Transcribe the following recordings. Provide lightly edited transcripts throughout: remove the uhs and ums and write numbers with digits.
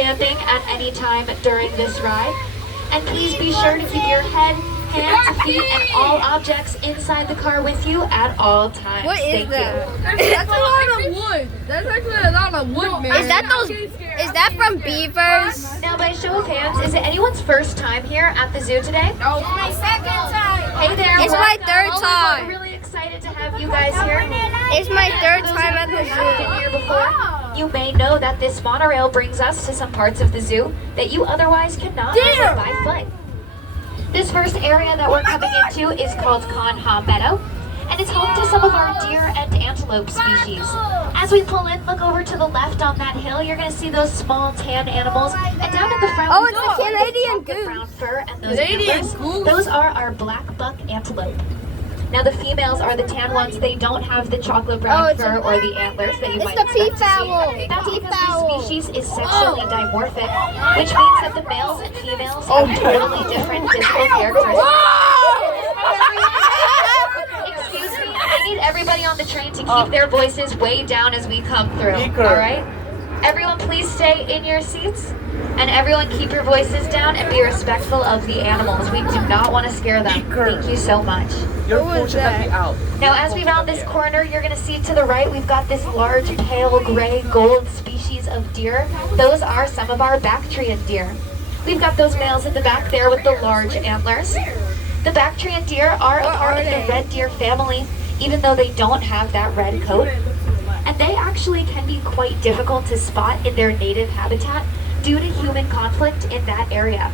standing at any time during this ride. And please be sure to keep your head, hands, feet, and all objects inside the car with you at all times. What is Thank that? you. That's a lot of wood. That's actually a lot of wood, man. Is that from beavers? Now, by show of hands, is it anyone's first time here at the zoo today? No, it's my second time. Hey there. It's my third We're time. really excited to have you guys here. It's my third time at the Haven't been zoo. here before. You may know that this monorail brings us to some parts of the zoo that you otherwise cannot visit by foot. This first area that we're coming into is called Conha Meadow, and it's home to some of our deer and antelope species. As we pull in, look over to the left on that hill, you're going to see those small tan animals, and down in the front, Oh, we it's got a Canadian the goose. brown fur and those Canadian antlers. goose. Those are our black buck antelope. Now the females are the tan ones. They don't have the chocolate brown fur or the antlers that you It's might the expect to see. peafowl. That's because Peafowl. this species is sexually dimorphic, which means that the males and females have totally different physical characteristics. Excuse me, I need everybody on the train to keep their voices way down as we come through, all right? Everyone please stay in your seats, and everyone keep your voices down and be respectful of the animals. We do not want to scare them. Thank you so much. You're What was fortunately that? out. Now, as we round this corner, you're going to see to the right, we've got this large, pale gray gold species of deer. Those are some of our Bactrian deer. We've got those males in the back there with the large antlers. The Bactrian deer are a part of the red deer family, even though they don't have that red coat. And they actually can be quite difficult to spot in their native habitat due to human conflict in that area.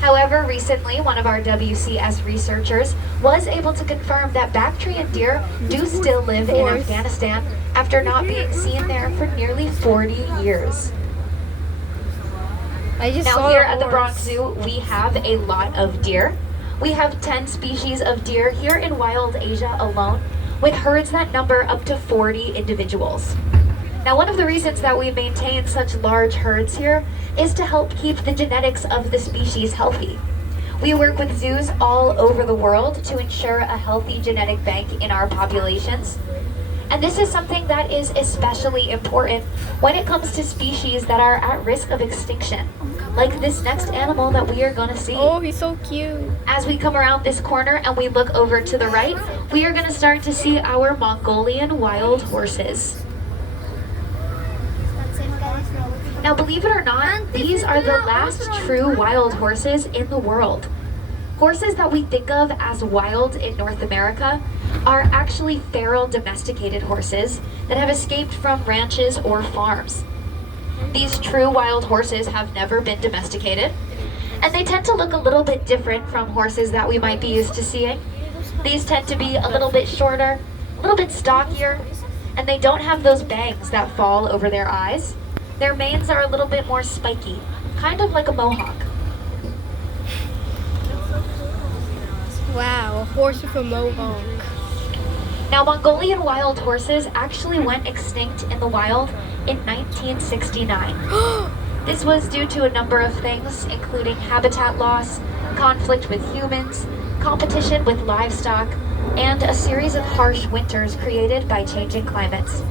However, recently, one of our WCS researchers was able to confirm that Bactrian deer do still live in Afghanistan after not being seen there for nearly 40 years. I just Now saw here a at the horse. Bronx Zoo, we have a lot of deer. We have 10 species of deer here in wild Asia alone, with herds that number up to 40 individuals. Now, one of the reasons that we maintain such large herds here is to help keep the genetics of the species healthy. We work with zoos all over the world to ensure a healthy genetic bank in our populations. And this is something that is especially important when it comes to species that are at risk of extinction, like this next animal that we are going to see. Oh, he's so cute. As we come around this corner and we look over to the right, we are going to start to see our Mongolian wild horses. Now, believe it or not, these are the last true wild horses in the world. Horses that we think of as wild in North America are actually feral domesticated horses that have escaped from ranches or farms. These true wild horses have never been domesticated, and they tend to look a little bit different from horses that we might be used to seeing. These tend to be a little bit shorter, a little bit stockier, and they don't have those bangs that fall over their eyes. Their manes are a little bit more spiky, kind of like a mohawk. Wow, a horse with a mohawk. Now, Mongolian wild horses actually went extinct in the wild in 1969. This was due to a number of things, including habitat loss, conflict with humans, competition with livestock, and a series of harsh winters created by changing climates.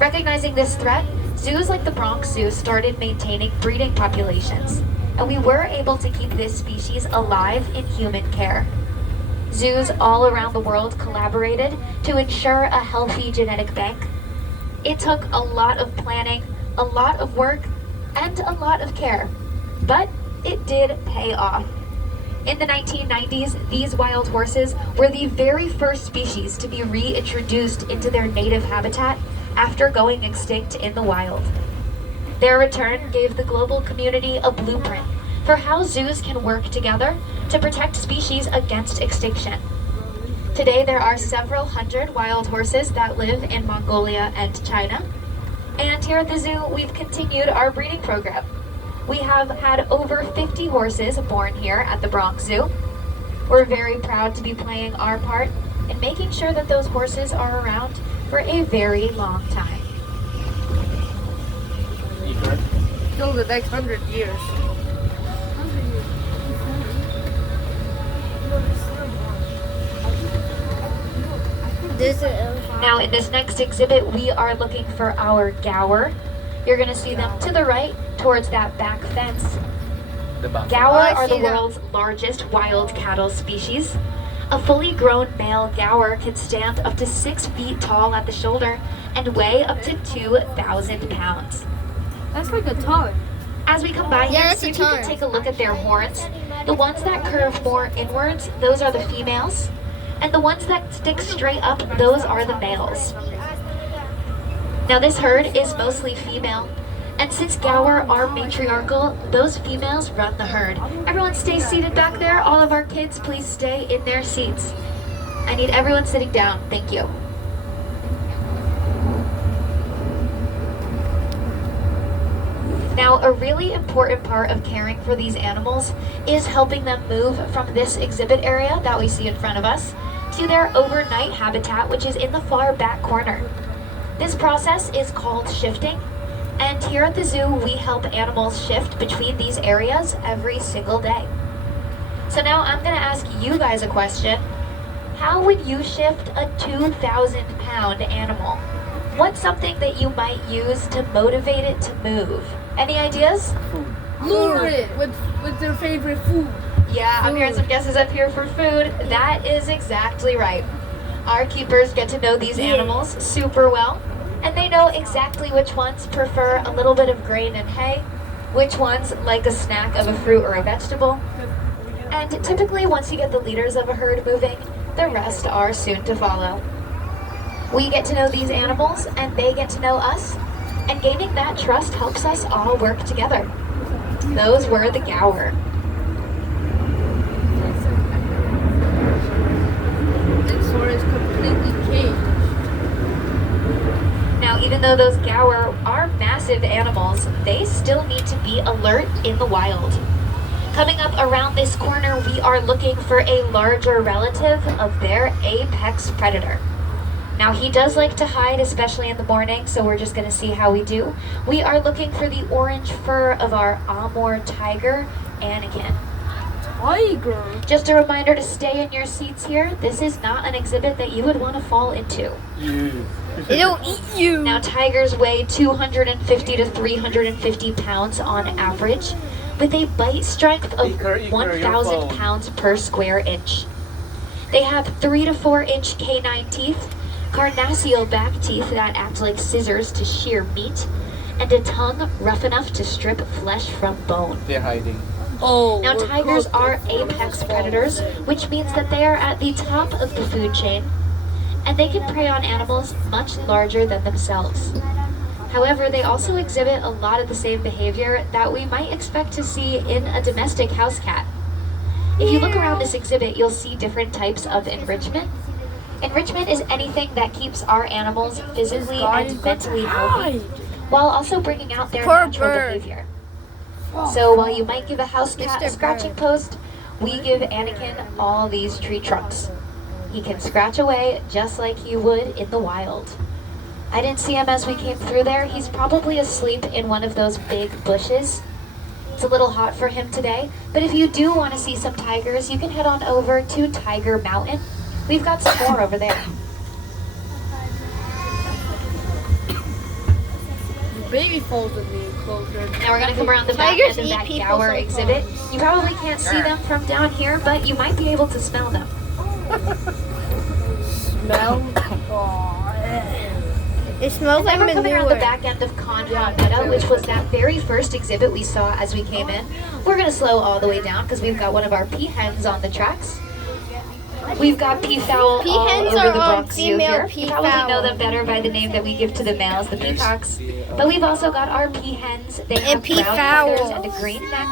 Recognizing this threat, zoos like the Bronx Zoo started maintaining breeding populations, and we were able to keep this species alive in human care. Zoos all around the world collaborated to ensure a healthy genetic bank. It took a lot of planning, a lot of work, and a lot of care, but it did pay off. In the 1990s, these wild horses were the very first species to be reintroduced into their native habitat after going extinct in the wild. Their return gave the global community a blueprint for how zoos can work together to protect species against extinction. Today, there are several hundred wild horses that live in Mongolia and China. And here at the zoo, we've continued our breeding program. We have had over 50 horses born here at the Bronx Zoo. We're very proud to be playing our part in making sure that those horses are around for a very long time. Till the next 100 years. Now in this next exhibit, we are looking for our gaur. You're going to see them to the right, towards that back fence. The buffalo. Gaur I are the see them. world's largest wild cattle species. A fully grown male gaur can stand up to 6 feet tall at the shoulder and weigh up to 2,000 pounds. That's like a ton. As we come by Yeah, here, that's see a if you can ton. take a look at their horns. The ones that curve more inwards, those are the females. And the ones that stick straight up, those are the males. Now this herd is mostly female. And since gaur are matriarchal, those females run the herd. Everyone stay seated back there. All of our kids, please stay in their seats. I need everyone sitting down. Thank you. Now, a really important part of caring for these animals is helping them move from this exhibit area that we see in front of us to their overnight habitat, which is in the far back corner. This process is called shifting, and here at the zoo, we help animals shift between these areas every single day. So now I'm gonna ask you guys a question. How would you shift a 2,000-pound animal? What's something that you might use to motivate it to move? Any ideas? Lure it with their favorite food. Yeah, I'm hearing some guesses up here for food. That is exactly right. Our keepers get to know these animals super well, and they know exactly which ones prefer a little bit of grain and hay, which ones like a snack of a fruit or a vegetable. And typically, once you get the leaders of a herd moving, the rest are soon to follow. We get to know these animals, and they get to know us, and gaining that trust helps us all work together. Those were the gaur. This one is completely caged. Now, even though those gaur are massive animals, they still need to be alert in the wild. Coming up around this corner, we are looking for a larger relative of their apex predator. Now, he does like to hide, especially in the morning, so we're just going to see how we do. We are looking for the orange fur of our Amur tiger, Anakin. Tiger. Just a reminder to stay in your seats here. This is not an exhibit that you would want to fall into. It'll eat you. Now, tigers weigh 250 to 350 pounds on average, with a bite strength of Iker, 1,000 your phone. pounds per square inch. They have 3 to 4 inch canine teeth, carnassial back teeth that act like scissors to shear meat, and a tongue rough enough to strip flesh from bone. They're hiding. Oh. Now, we're tigers cooked. are apex predators, which means that they are at the top of the food chain, and they can prey on animals much larger than themselves. However, they also exhibit a lot of the same behavior that we might expect to see in a domestic house cat. If you look around this exhibit, you'll see different types of enrichment. Enrichment is anything that keeps our animals physically and mentally healthy, while also bringing out their Poor natural bird. behavior. So while you might give a house cat a Mr. scratching Bird. post, we give Anakin all these tree trunks. He can scratch away just like he would in the wild. I didn't see him as we came through there. He's probably asleep in one of those big bushes. It's a little hot for him today, but if you do want to see some tigers, you can head on over to Tiger Mountain. We've got some more over there. The baby falls in the enclosure. Now we're gonna come around the back Tigers end of eat that people gaur exhibit. sometimes. You probably can't see them from down here, but you might be able to smell them. Smell. It smells like And then we're coming around the manure. back end of Conrad Meadow, which was that very first exhibit we saw as we came in. We're gonna slow all the way down because we've got one of our peahens on the tracks. We've got peafowl all Peahens over are the all Bronx Zoo female here. You probably know peafowl. them better by the name that we give to the males, the peacocks. But we've also got our peahens. They have brown peafowl. feathers and a green neck.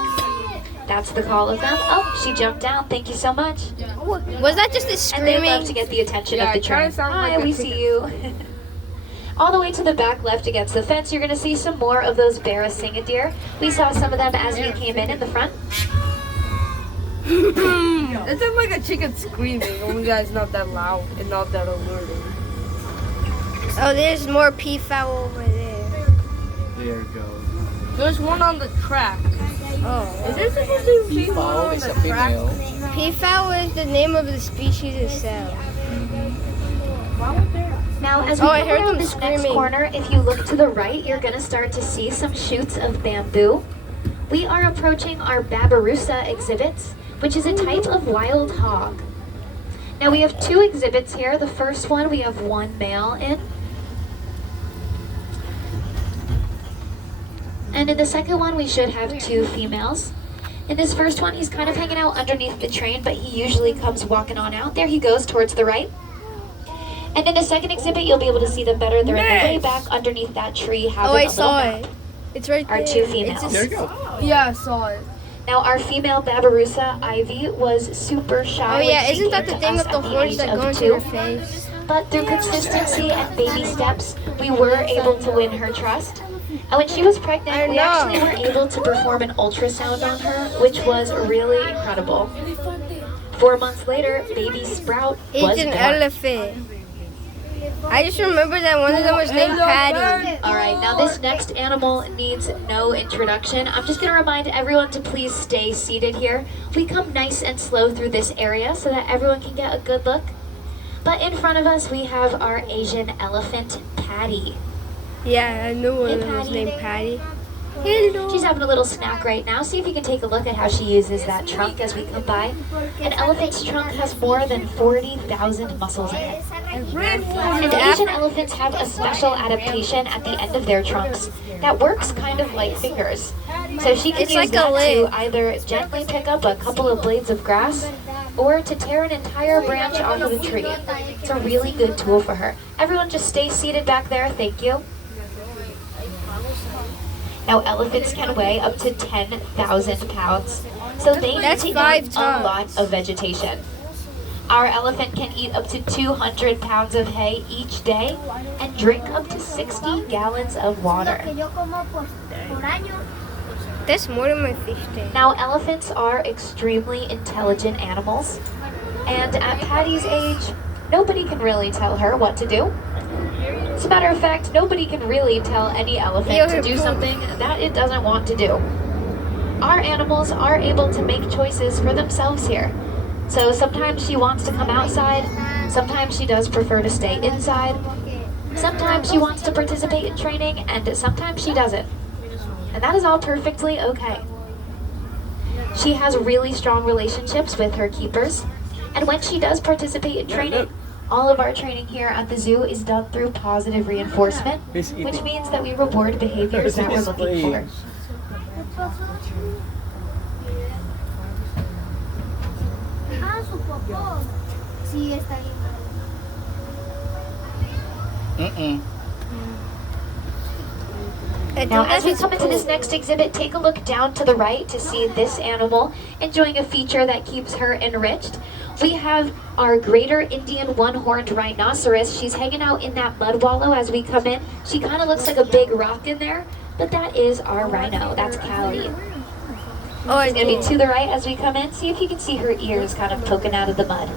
That's the call of them. Oh, she jumped down. Thank you so much. Was that just a And they love screaming? to get the attention Yeah, of the it kinda train. sounded Hi, like a we see you. All the way to the back left against the fence, you're going to see some more of those Barasingha deer. We saw some of them as we came in the front. It sounds like a chicken screaming, only that it's not that loud and not that alerting. Oh, there's more peafowl over there. There goes. There's one on the track. Oh. Is there supposed to be one Peafowl on is the a track? female. Peafowl is the name of the species itself. Why would there? Now, as we I come heard around them this next screaming. corner, if you look to the right, you're going to start to see some shoots of bamboo. We are approaching our babirusa exhibits, which is a type of wild hog. Now, we have two exhibits here. The first one, we have one male in. And in the second one, we should have two females. In this first one, he's kind of hanging out underneath the train, but he usually comes walking on out. There he goes towards the right. And in the second exhibit, you'll be able to see them better. They're in the way back underneath that tree. Oh, I saw it. It's right there. Our two females. There you go. Yeah, I saw it. Now, our female babirusa, Ivy, was super shy. Oh when yeah, she isn't that came the to thing us with the at horns age that of go into 2. your face? But through consistency and baby steps, we were able to win her trust. And when she was pregnant, we actually were able to perform an ultrasound on her, which was really incredible. 4 months later, baby Sprout was It's an born. elephant. I just remember that one of them was named Patty. All right, now this next animal needs no introduction. I'm just gonna remind everyone to please stay seated here. We come nice and slow through this area so that everyone can get a good look. But in front of us, we have our Asian elephant, Patty. Yeah, I knew one of them was named Patty. Hello. She's having a little snack right now. See if you can take a look at how she uses that trunk as we come by. An elephant's trunk has more than 40,000 muscles in it. And Asian elephants have a special adaptation at the end of their trunks that works kind of like fingers. So she can It's use like a that lathe. to either gently pick up a couple of blades of grass or to tear an entire branch off of the tree. It's a really good tool for her. Everyone just stay seated back there. Thank you. Now, elephants can weigh up to 10,000 pounds, so they need That's to 5 eat a tons. lot of vegetation. Our elephant can eat up to 200 pounds of hay each day and drink up to 60 gallons of water. That's more than my fish tank. Now, elephants are extremely intelligent animals, and at Patty's age, nobody can really tell her what to do. As a matter of fact, nobody can really tell any elephant to do something that it doesn't want to do. Our animals are able to make choices for themselves here. So sometimes she wants to come outside, sometimes she does prefer to stay inside, sometimes she wants to participate in training, and sometimes she doesn't. And that is all perfectly okay. She has really strong relationships with her keepers, and when she does participate in training, all of our training here at the zoo is done through positive reinforcement, which means that we reward behaviors that we're looking for. Now, as we come into this next exhibit, take a look down to the right to see this animal enjoying a feature that keeps her enriched. We have our greater Indian one-horned rhinoceros. She's hanging out in that mud wallow as we come in. She kind of looks like a big rock in there, but that is our rhino. That's Callie. Oh, I She's going to be do. to the right as we come in. See if you can see her ears kind of poking out of the mud.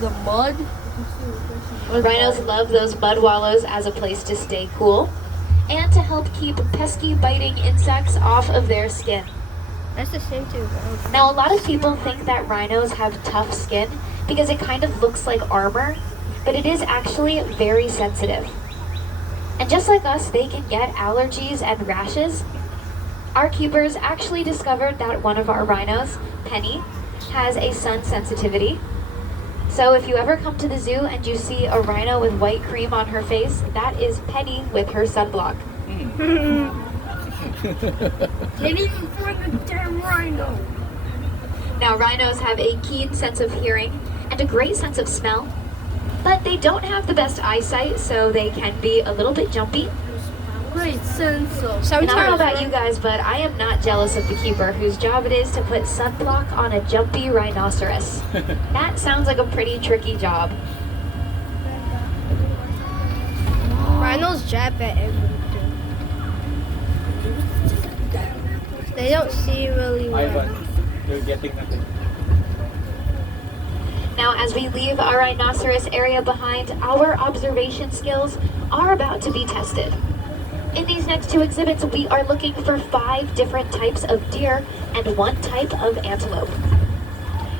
The mud? Rhinos love those mud wallows as a place to stay cool and to help keep pesky biting insects off of their skin. That's the same too. Now, a lot of people think that rhinos have tough skin because it kind of looks like armor, but it is actually very sensitive. And just like us, they can get allergies and rashes. Our keepers actually discovered that one of our rhinos, Penny, has a sun sensitivity. So if you ever come to the zoo and you see a rhino with white cream on her face, that is Penny with her sunblock. Didn't even find the damn rhino. Now, rhinos have a keen sense of hearing and a great sense of smell, but they don't have the best eyesight, so they can be a little bit jumpy. Great sense of. And I don't know Sometimes. about you guys, but I am not jealous of the keeper whose job it is to put sunblock on a jumpy rhinoceros. That sounds like a pretty tricky job. Rhinos jab at everything. They don't see really well. Ivan, you're getting nothing. Now, as we leave our rhinoceros area behind, our observation skills are about to be tested. In these next two exhibits, we are looking for 5 different types of deer and 1 type of antelope.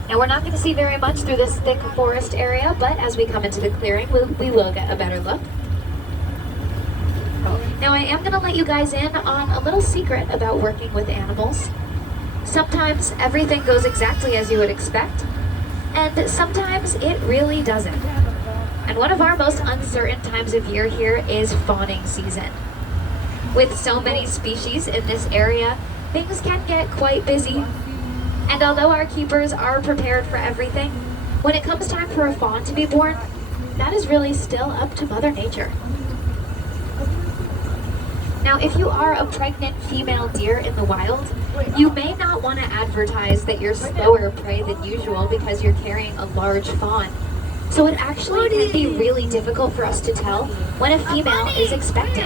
Now we're not going to see very much through this thick forest area, but as we come into the clearing, we will get a better look. Now I am going to let you guys in on a little secret about working with animals. Sometimes everything goes exactly as you would expect, and sometimes it really doesn't. And one of our most uncertain times of year here is fawning season. With so many species in this area, things can get quite busy. And although our keepers are prepared for everything, when it comes time for a fawn to be born, that is really still up to Mother Nature. Now, if you are a pregnant female deer in the wild, you may not want to advertise that you're slower prey than usual because you're carrying a large fawn. So it actually can be really difficult for us to tell when a female is expecting.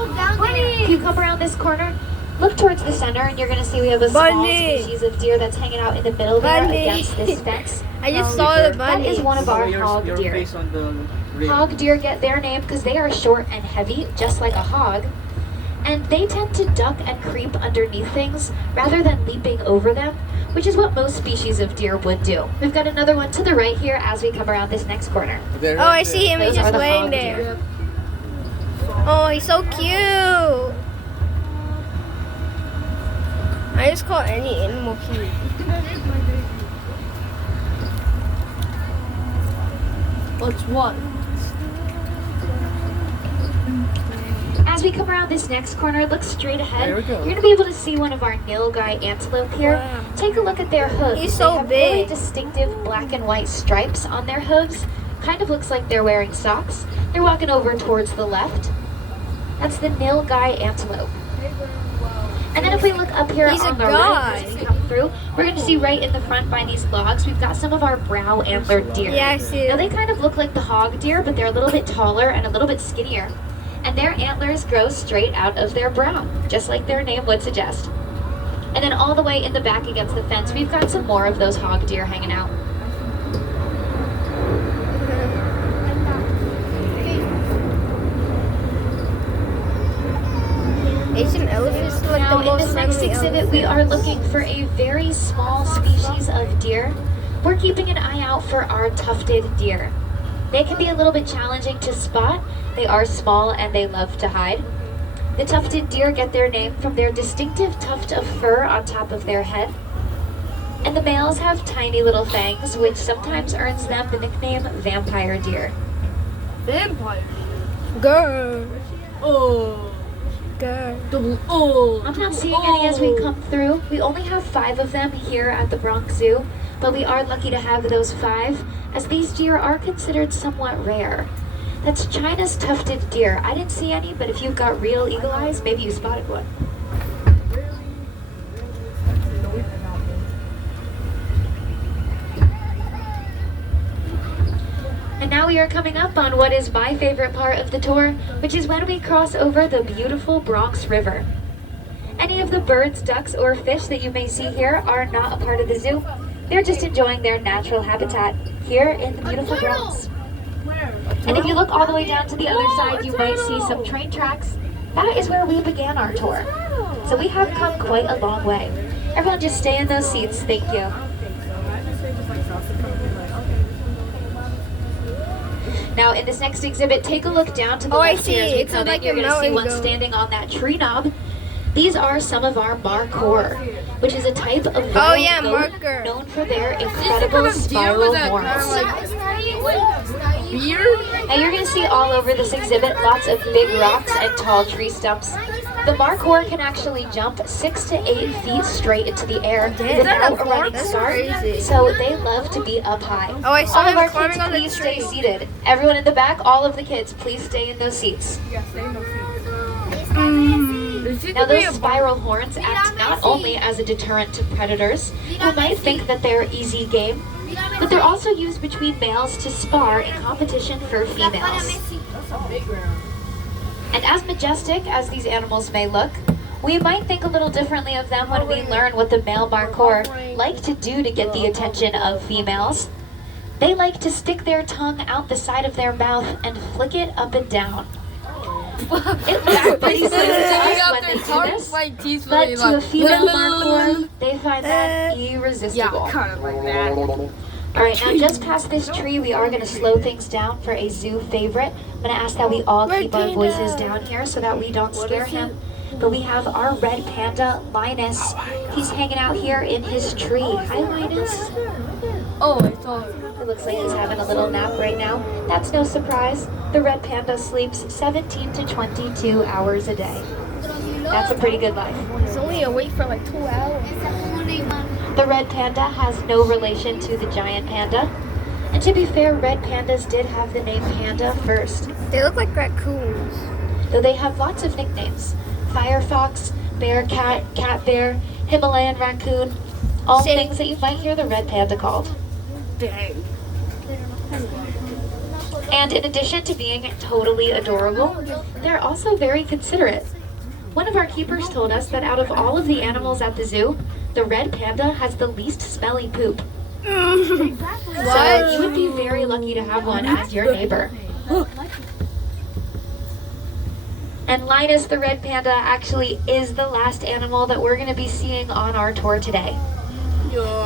If you come around this corner, look towards the center and you're going to see we have a small species of deer that's hanging out in the middle there against this fence. I just saw the bunny. That is one of our hog Your deer. face on the rail. Hog deer get their name because they are short and heavy, just like a hog. And they tend to duck and creep underneath things rather than leaping over them, which is what most species of deer would do. We've got another one to the right here as we come around this next corner. Oh, I see him. He's Those are just the laying hog there. deer. Oh, he's so cute. I just call any animal cute. What's one? As we come around this next corner, look straight ahead. There we go. You're going to be able to see one of our nilgai antelope here. Wow. Take a look at their hooves. He's so they have really big. distinctive black and white stripes on their hooves. Kind of looks like they're wearing socks. They're walking over towards the left. That's the nilgai antelope. And then if we look up here He's a on the right, as we come through, we're going to see right in the front by these logs, we've got some of our brow antlered deer. Yeah, I see Now it. they kind of look like the hog deer, but they're a little bit taller and a little bit skinnier. And their antlers grow straight out of their brow, just like their name would suggest. And then all the way in the back against the fence, we've got some more of those hog deer hanging out. Asian elephants look Now, the in most this next friendly exhibit, we are elephants. looking for a very small species of deer. We're keeping an eye out for our tufted deer. They can be a little bit challenging to spot. They are small and they love to hide. The tufted deer get their name from their distinctive tuft of fur on top of their head. And the males have tiny little fangs, which sometimes earns them the nickname vampire deer. Vampire. Girl. Oh. Girl. Double O. I'm not seeing any as we come through. We only have 5 of them here at the Bronx Zoo, but we are lucky to have those 5, as these deer are considered somewhat rare. That's China's tufted deer. I didn't see any, but if you've got real eagle eyes, maybe you spotted one. And now we are coming up on what is my favorite part of the tour, which is when we cross over the beautiful Bronx River. Any of the birds, ducks, or fish that you may see here are not a part of the zoo. They're just enjoying their natural habitat here in the beautiful Bronx. And if you look all the way down to the other side, you might see some train tracks. That is where we began our tour. So we have come quite a long way. Everyone just stay in those seats, thank you. Now in this next exhibit, take a look down to the Oh, I left here as see. we It's come in. like You're a going to see mountain one goat. standing on that tree knob. These are some of our markhor, which is a type of Oh, wild yeah, goat marker. known for their Kind incredible of deer spiral with that horns. kind of like beard. And you're going to see all over this exhibit lots of big rocks and tall tree stumps. The markhor can actually jump 6 to 8 feet straight into the air without a running That's start, crazy. so they love to be up high. Oh, I saw All of him our climbing kids, on the please stay tree. seated. Everyone in the back, all of the kids, please stay in those seats. Now those spiral horns act not only as a deterrent to predators who might think that they're easy game, but they're also used between males to spar in competition for females. And as majestic as these animals may look, we might think a little differently of them when we learn what the male markhor like to do to get the attention of females. They like to stick their tongue out the side of their mouth and flick it up and down. It looks pretty slim to Taking us out when their they do tongue this, like teeth but really to a like. female markhor, they find that irresistible. Yeah, kind of like that. Alright, now just past this tree, we are going to slow things down for a zoo favorite. I'm going to ask that we all keep our voices down here so that we don't scare him. But we have our red panda, Linus. He's hanging out here in his tree. Hi, Linus. Oh, I thought. It looks like he's having a little nap right now. That's no surprise. The red panda sleeps 17 to 22 hours a day. That's a pretty good life. He's only awake for like 2 hours. The red panda has no relation to the giant panda. And to be fair, red pandas did have the name panda first, They look like raccoons. though they have lots of nicknames. Firefox, bear cat, cat bear, Himalayan raccoon, all Same. things that you might hear the red panda called. Dang. And in addition to being totally adorable, they're also very considerate. One of our keepers told us that out of all of the animals at the zoo, the red panda has the least smelly poop. So you would be very lucky to have one as your neighbor. And Linus the red panda actually is the last animal that we're going to be seeing on our tour today.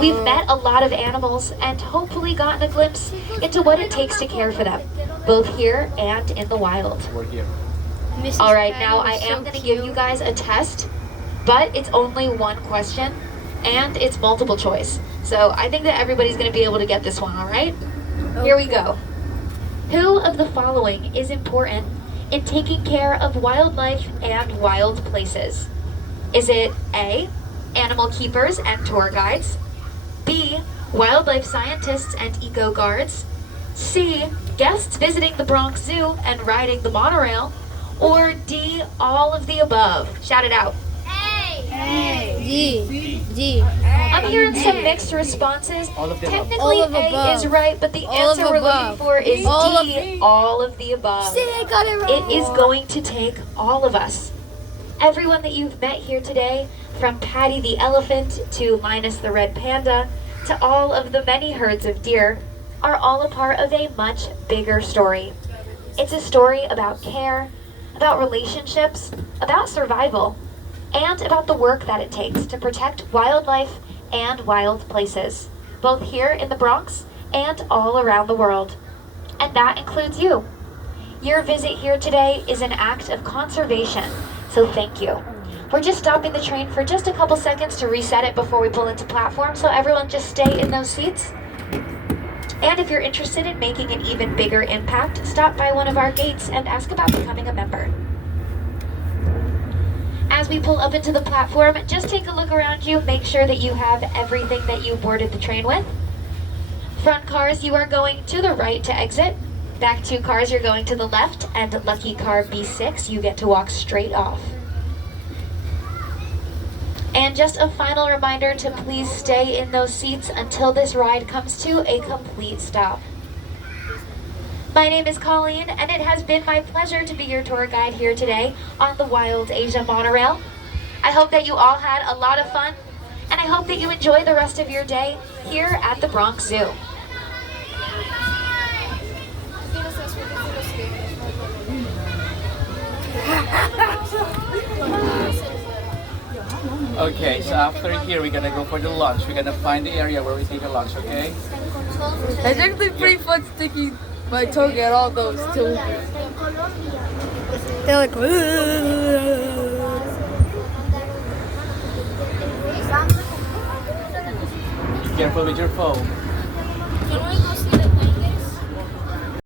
We've met a lot of animals and hopefully gotten a glimpse into what it takes to care for them, both here and in the wild. We're here. Mrs. All right, Patty now I was am so going to give you cute. guys a test, but it's only one question, and it's multiple choice. So I think that everybody's going to be able to get this one, all right? Here we go. Who of the following is important in taking care of wildlife and wild places? Is it A, animal keepers and tour guides, B, wildlife scientists and eco guards, C, guests visiting the Bronx Zoo and riding the monorail, or D, all of the above? Shout it out. D. I'm hearing some mixed responses. All of the above. Technically, All of A above. is right, but the All of answer we're looking above. for is All of D, all of the above. See, I got it It wrong. is going to take all of us. Everyone that you've met here today, from Patty the elephant to Linus the red panda, to all of the many herds of deer, are all a part of a much bigger story. It's a story about care, about relationships, about survival, and about the work that it takes to protect wildlife and wild places, both here in the Bronx and all around the world. And that includes you. Your visit here today is an act of conservation, so thank you. We're just stopping the train for just a couple seconds to reset it before we pull into platform, so everyone just stay in those seats. And if you're interested in making an even bigger impact, stop by one of our gates and ask about becoming a member. As we pull up into the platform, just take a look around you, make sure that you have everything that you boarded the train with. Front cars, you are going to the right to exit. Back two cars, you're going to the left, and lucky car B6, you get to walk straight off. And just a final reminder to please stay in those seats until this ride comes to a complete stop. My name is Colleen, and it has been my pleasure to be your tour guide here today on the Wild Asia Monorail. I hope that you all had a lot of fun, and I hope that you enjoy the rest of your day here at the Bronx Zoo. Okay, so after here, we're gonna go for the lunch. We're gonna find the area where we take a lunch, okay? It's actually pretty fun sticking my tongue at all those too. They're like. Careful with your phone.